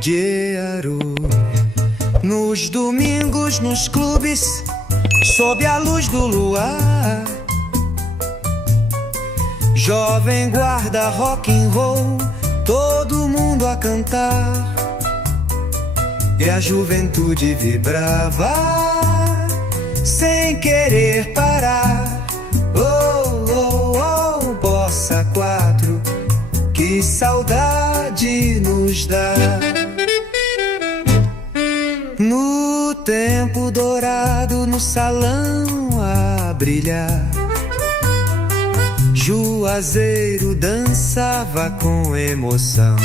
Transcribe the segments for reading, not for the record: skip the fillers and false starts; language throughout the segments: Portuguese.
de Aru. Nos domingos, nos clubes, sob a luz do luar, jovem guarda rock and roll, todo mundo a cantar. E a juventude vibrava sem querer parar. Oh, oh, oh, Bossa 4, que saudade nos dá. No tempo dourado, no salão a brilhar, Juazeiro dançava com emoção.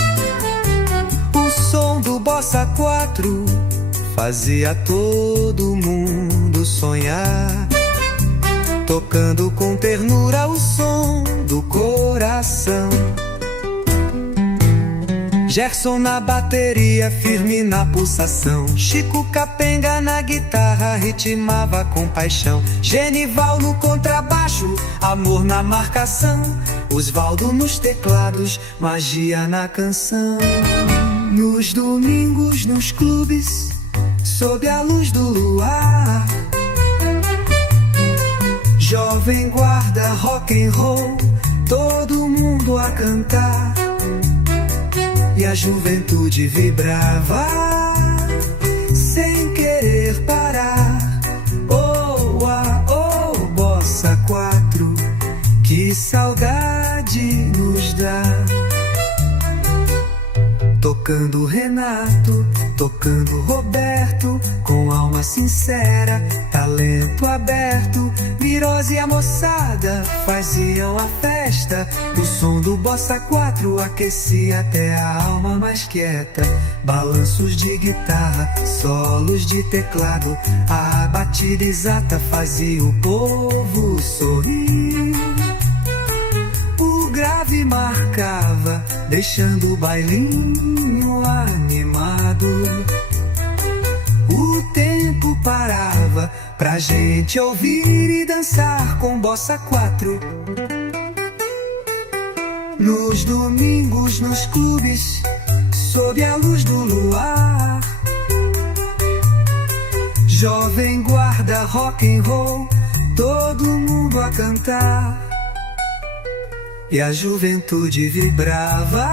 O som do Bossa 4 fazia todo mundo sonhar, tocando com ternura o som do coração. Gerson na bateria, firme na pulsação. Chico Capenga na guitarra, ritmava com paixão. Genival no contrabaixo, amor na marcação. Osvaldo nos teclados, magia na canção. Nos domingos, nos clubes, sob a luz do luar, jovem guarda rock and roll, todo mundo a cantar. E a juventude vibrava sem querer parar. Oh, ah, oh, Bossa 4, que saudade nos dá. Tocando Renato, tocando Roberto, com alma sincera, talento aberto. Virose e a moçada faziam a festa. O som do Bossa 4 aquecia até a alma mais quieta. Balanços de guitarra, solos de teclado, a batida exata fazia o povo sorrir. O grave marcava, deixando o bailinho animado. O tempo parava pra gente ouvir e dançar com Bossa 4. Nos domingos, nos clubes, sob a luz do luar, jovem guarda rock and roll, todo mundo a cantar. E a juventude vibrava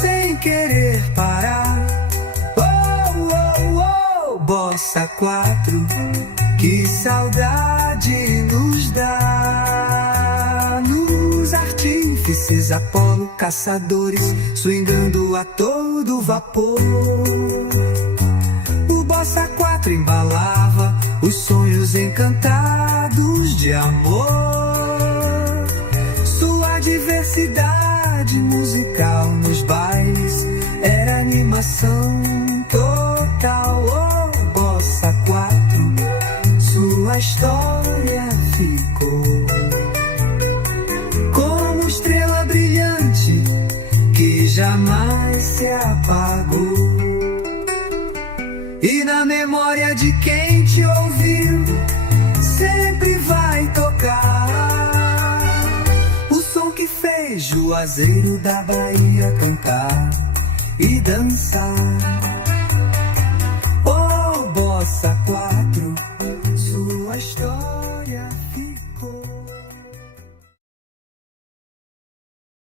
sem querer parar. Oh, oh, oh, Bossa 4, que saudade nos dá. Nos artífices, Apolo, caçadores, swingando a todo vapor. O Bossa 4 embalava os sonhos encantados de amor. Diversidade musical nos bailes era animação total. Oh, Bossa 4, sua história ficou como estrela brilhante que jamais se apagou. E na memória de quem te ouviu sempre vai tocar que fez Juazeiro da Bahia cantar e dançar. Oh, Bossa 4,